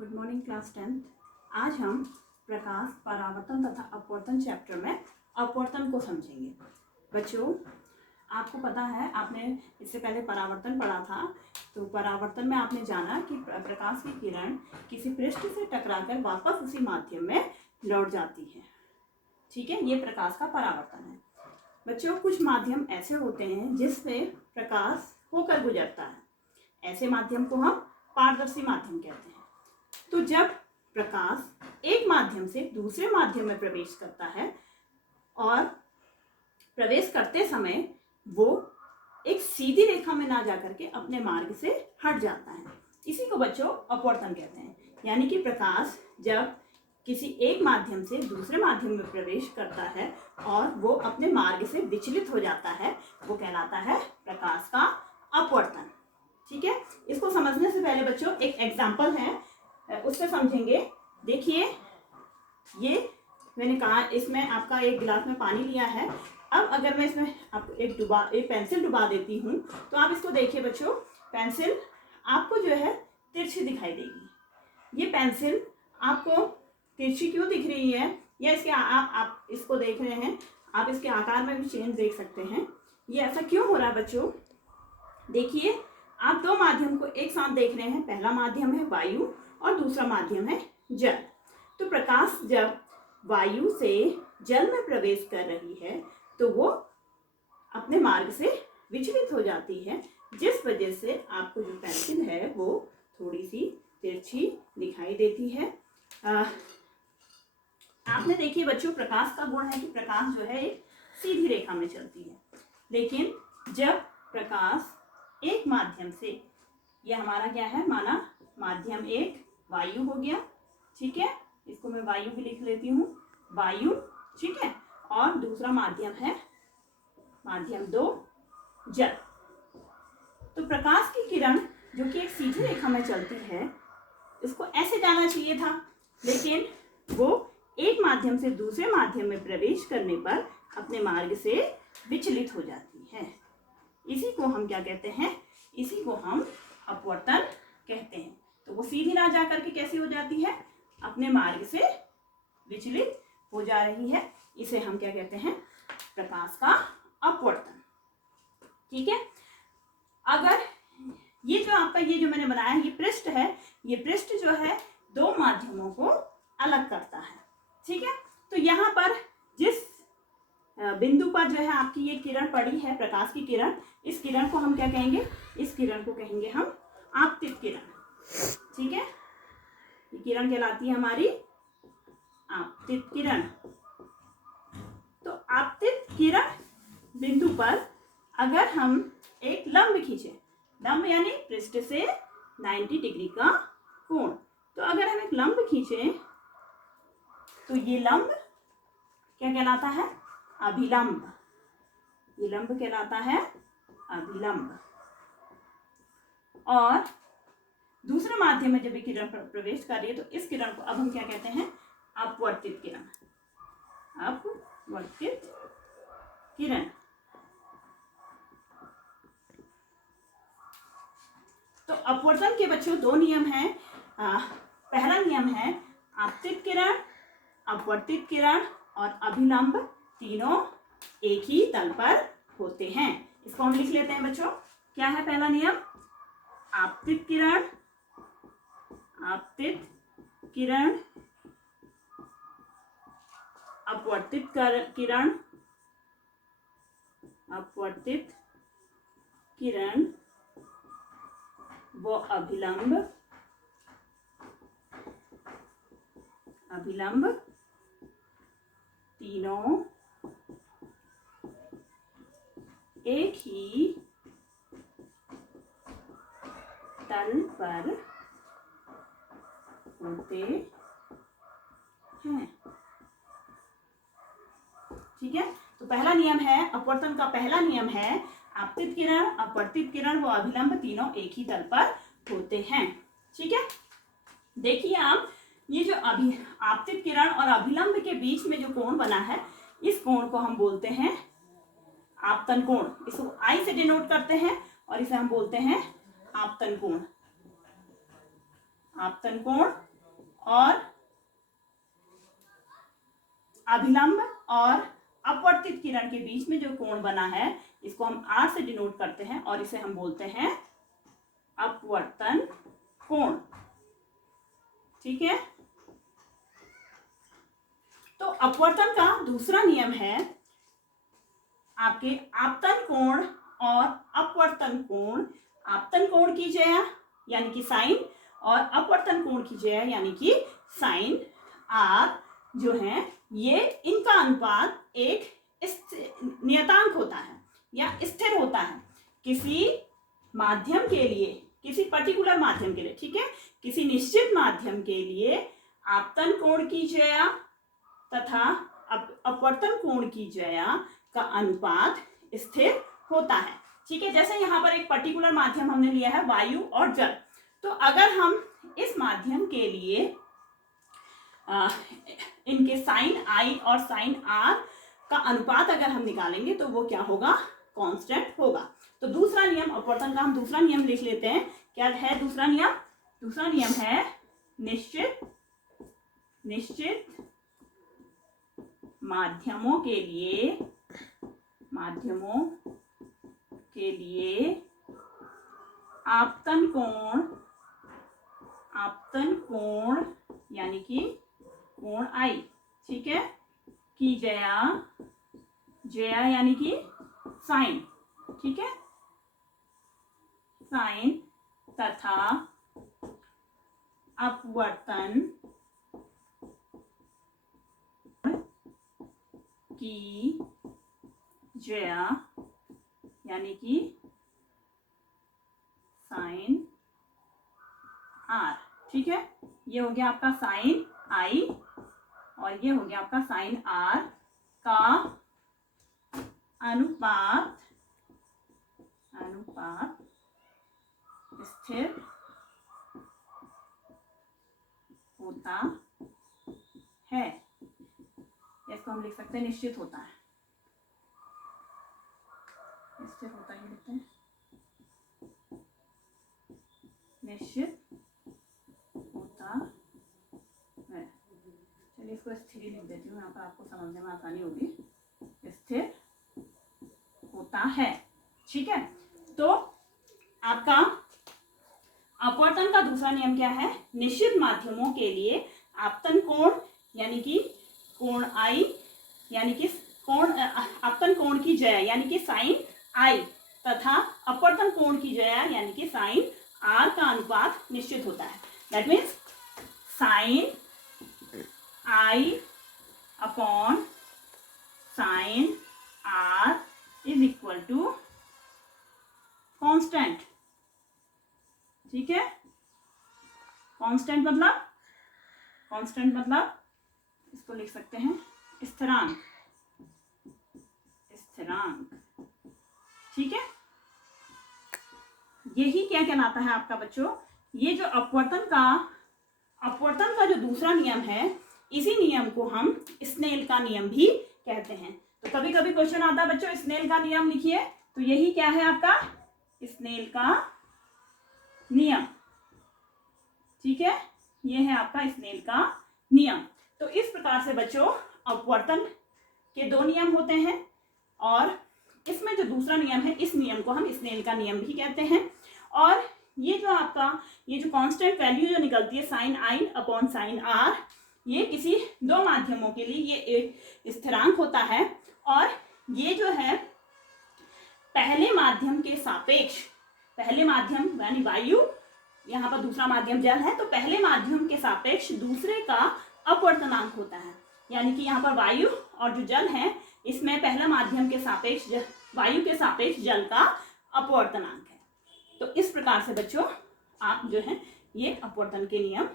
Good morning class 10th। आज हम प्रकाश, परावर्तन तथा अपवर्तन चैप्टर में अपवर्तन को समझेंगे। बच्चों, आपको पता है, आपने इससे पहले परावर्तन पढ़ा था। तो परावर्तन में आपने जाना कि प्रकाश की किरण किसी पृष्ठ से टकराकर वापस उसी माध्यम में लौट जाती है। ठीक है, ये प्रकाश का परावर्तन है। बच्चों, कुछ माध्यम ऐसे होते हैं जिससे प्रकाश होकर गुजरता है। ऐसे माध्यम को हम पारदर्शी माध्यम कहते हैं। तो जब प्रकाश एक माध्यम से दूसरे माध्यम में प्रवेश करता है और प्रवेश करते समय वो एक सीधी रेखा में ना जाकर के अपने मार्ग से हट जाता है, इसी को बच्चों अपवर्तन कहते हैं। यानी कि प्रकाश जब किसी एक माध्यम से दूसरे माध्यम में प्रवेश करता है और वो अपने मार्ग से विचलित हो जाता है, वो कहलाता है प्रकाश का अपवर्तन। ठीक है, इसको समझने से पहले बच्चों एक एग्जाम्पल है, उससे समझेंगे। देखिए, ये मैंने कहा, इसमें आपका एक गिलास में पानी लिया है। अब अगर मैं इसमें आपको एक पेंसिल डुबा देती हूँ तो आप इसको देखिए बच्चों, पेंसिल आपको जो है तिरछी दिखाई देगी। ये पेंसिल आपको तिरछी क्यों दिख रही है, या इसके आप इसको देख रहे हैं, आप इसके आकार में भी चेंज देख सकते हैं। ये ऐसा क्यों हो रहा है बच्चों? देखिए, आप दो माध्यम को एक साथ देख रहे हैं। पहला माध्यम है वायु और दूसरा माध्यम है जल। तो प्रकाश जब वायु से जल में प्रवेश कर रही है तो वो अपने मार्ग से विचलित हो जाती है, जिस वजह से आपको जो पेंसिल है वो थोड़ी सी तिरछी दिखाई देती है। आपने देखिए बच्चों, प्रकाश का गुण है कि प्रकाश जो है एक सीधी रेखा में चलती है। लेकिन जब प्रकाश एक माध्यम से, यह हमारा क्या है, माना माध्यम एक वायु हो गया। ठीक है, इसको मैं वायु भी लिख लेती हूँ, वायु। ठीक है, और दूसरा माध्यम है माध्यम दो जल। तो प्रकाश की किरण जो कि एक सीधी रेखा में चलती है, इसको ऐसे जाना चाहिए था, लेकिन वो एक माध्यम से दूसरे माध्यम में प्रवेश करने पर अपने मार्ग से विचलित हो जाती है। इसी को हम क्या कहते हैं? इसी को हम अपवर्तन कहते हैं। तो वो सीधी ना जा करके कैसी हो जाती है? अपने मार्ग से विचलित हो जा रही है। इसे हम क्या कहते हैं? प्रकाश का अपवर्तन। ठीक है, अगर ये जो आपका ये जो मैंने बनाया है, ये पृष्ठ है, ये पृष्ठ जो है दो माध्यमों को अलग करता है। ठीक है, तो यहाँ पर जिस बिंदु पर जो है आपकी ये किरण पड़ी है, प्रकाश की किरण, इस किरण को हम क्या कहेंगे? इस किरण को कहेंगे हम आपतित किरण। ठीक है, ये किरण कहलाती है हमारी आपतित किरण। तो आपतित किरण बिंदु पर अगर हम एक लंब खींचे, लंब यानी पृष्ठ से 90 डिग्री का कोण, तो अगर हम एक लंब खींचे तो ये लंब क्या कहलाता है? अभिलंब। ये लंब कहलाता है अभिलंब। और दूसरे माध्यम में जब ये किरण प्रवेश कर रही है तो इस किरण को अब हम क्या कहते हैं? अपवर्तित किरण। अपवर्तित किरण। तो अपवर्तन के बच्चों दो नियम हैं। पहला नियम है आपतित किरण, अपवर्तित किरण और अभिलंब तीनों एक ही तल पर होते हैं। इसको हम लिख लेते हैं बच्चों। क्या है पहला नियम? आपतित किरण, आपतित किरण, अपवर्तित किरण, अपवर्तित किरण व अभिलंब, अभिलंब तीनों एक ही तल पर होते हैं। ठीक है, तो पहला नियम है अपवर्तन का, पहला नियम है आपतित किरण, अपवर्तित किरण व अभिलंब तीनों एक ही तल पर होते हैं। ठीक है, देखिए आप, ये जो आपतित किरण और अभिलंब के बीच में जो कोण बना है, इस कोण को हम बोलते हैं आपतन कोण। इसको आई से डिनोट करते हैं और इसे हम बोलते हैं आपतन कोण। आपतन कोण और अभिलंब और अपवर्तित किरण के बीच में जो कोण बना है इसको हम R से डिनोट करते हैं और इसे हम बोलते हैं अपवर्तन कोण। ठीक है, तो अपवर्तन का दूसरा नियम है आपके आपतन कोण और अपवर्तन कोण। आपतन कोण की जया यानी कि साइन और अपवर्तन कोण की जया यानी कि साइन R जो है ये इनका अनुपात एक नियतांक होता है या स्थिर होता है किसी माध्यम के लिए, किसी पर्टिकुलर माध्यम के लिए। ठीक है, किसी निश्चित माध्यम के लिए आपतन कोण की जया तथा अपवर्तन कोण की जया का अनुपात स्थिर होता है। ठीक है, जैसे यहाँ पर एक पर्टिकुलर माध्यम हमने लिया है वायु और जल, तो अगर हम इस माध्यम के लिए इनके साइन आई और साइन आर का अनुपात अगर हम निकालेंगे तो वो क्या होगा, कांस्टेंट होगा। तो दूसरा नियम अपवर्तन का हम दूसरा नियम लिख लेते हैं। क्या है दूसरा नियम? दूसरा नियम है निश्चित माध्यमों के लिए आपतन कोण यानी कि कोण आई, ठीक है, की जया यानी कि साइन, ठीक है, साइन तथा अपवर्तन की जया यानी कि साइन आर। ठीक है, ये हो गया आपका साइन आई और ये हो गया आपका साइन आर का अनुपात स्थिर होता है। इसको हम लिख सकते हैं निश्चित होता है, स्थिर होता है लिखते हैं, निश्चित होता है। चलिए इसको स्थिर लिख देती हूँ, यहाँ पर आपको समझने में आसानी होगी। स्थिर होता है, ठीक है। तो आपका अपवर्तन का दूसरा नियम क्या है? निश्चित माध्यमों के लिए आपतन कोण यानी कि कोण आई यानी कि कोण आपतन कोण की जया यानी कि साइन आई तथा अपवर्तन कोण की जया यानी कि साइन आर का अनुपात निश्चित होता है। That means sine i upon sine r is equal to constant. ठीक है, कांस्टेंट मतलब इसको लिख सकते हैं स्थिरांक। ठीक है, यही क्या कहलाता है आपका बच्चों, ये जो अपवर्तन का जो दूसरा नियम है, इसी नियम को हम स्नेल का नियम भी कहते हैं। तो कभी कभी क्वेश्चन आता है बच्चों स्नेल का नियम लिखिए, तो यही क्या है आपका स्नेल का नियम। ठीक है, ये है आपका स्नेल का नियम। तो इस प्रकार से बच्चों अपवर्तन के दो नियम होते हैं और इसमें जो दूसरा नियम है, इस नियम को हम स्नेल का नियम भी कहते हैं। और ये जो आपका ये जो कांस्टेंट वैल्यू जो निकलती है sine i upon sine r, ये किसी दो माध्यमों के लिए ये एक स्थिरांक होता है। और ये जो है पहले माध्यम के सापेक्ष, पहले माध्यम यानी वायु, यहाँ पर दूसरा माध्यम जल है, तो पहले माध्यम के सापेक्ष दूसरे का अपवर्तनांक होता है। यानी कि यहाँ पर वायु और जो जल है, इसमें पहला माध्यम के सापेक्ष वायु के सापेक्ष जल का अपवर्तनांक है। तो इस प्रकार से बच्चों आप जो है ये अपवर्तन के नियम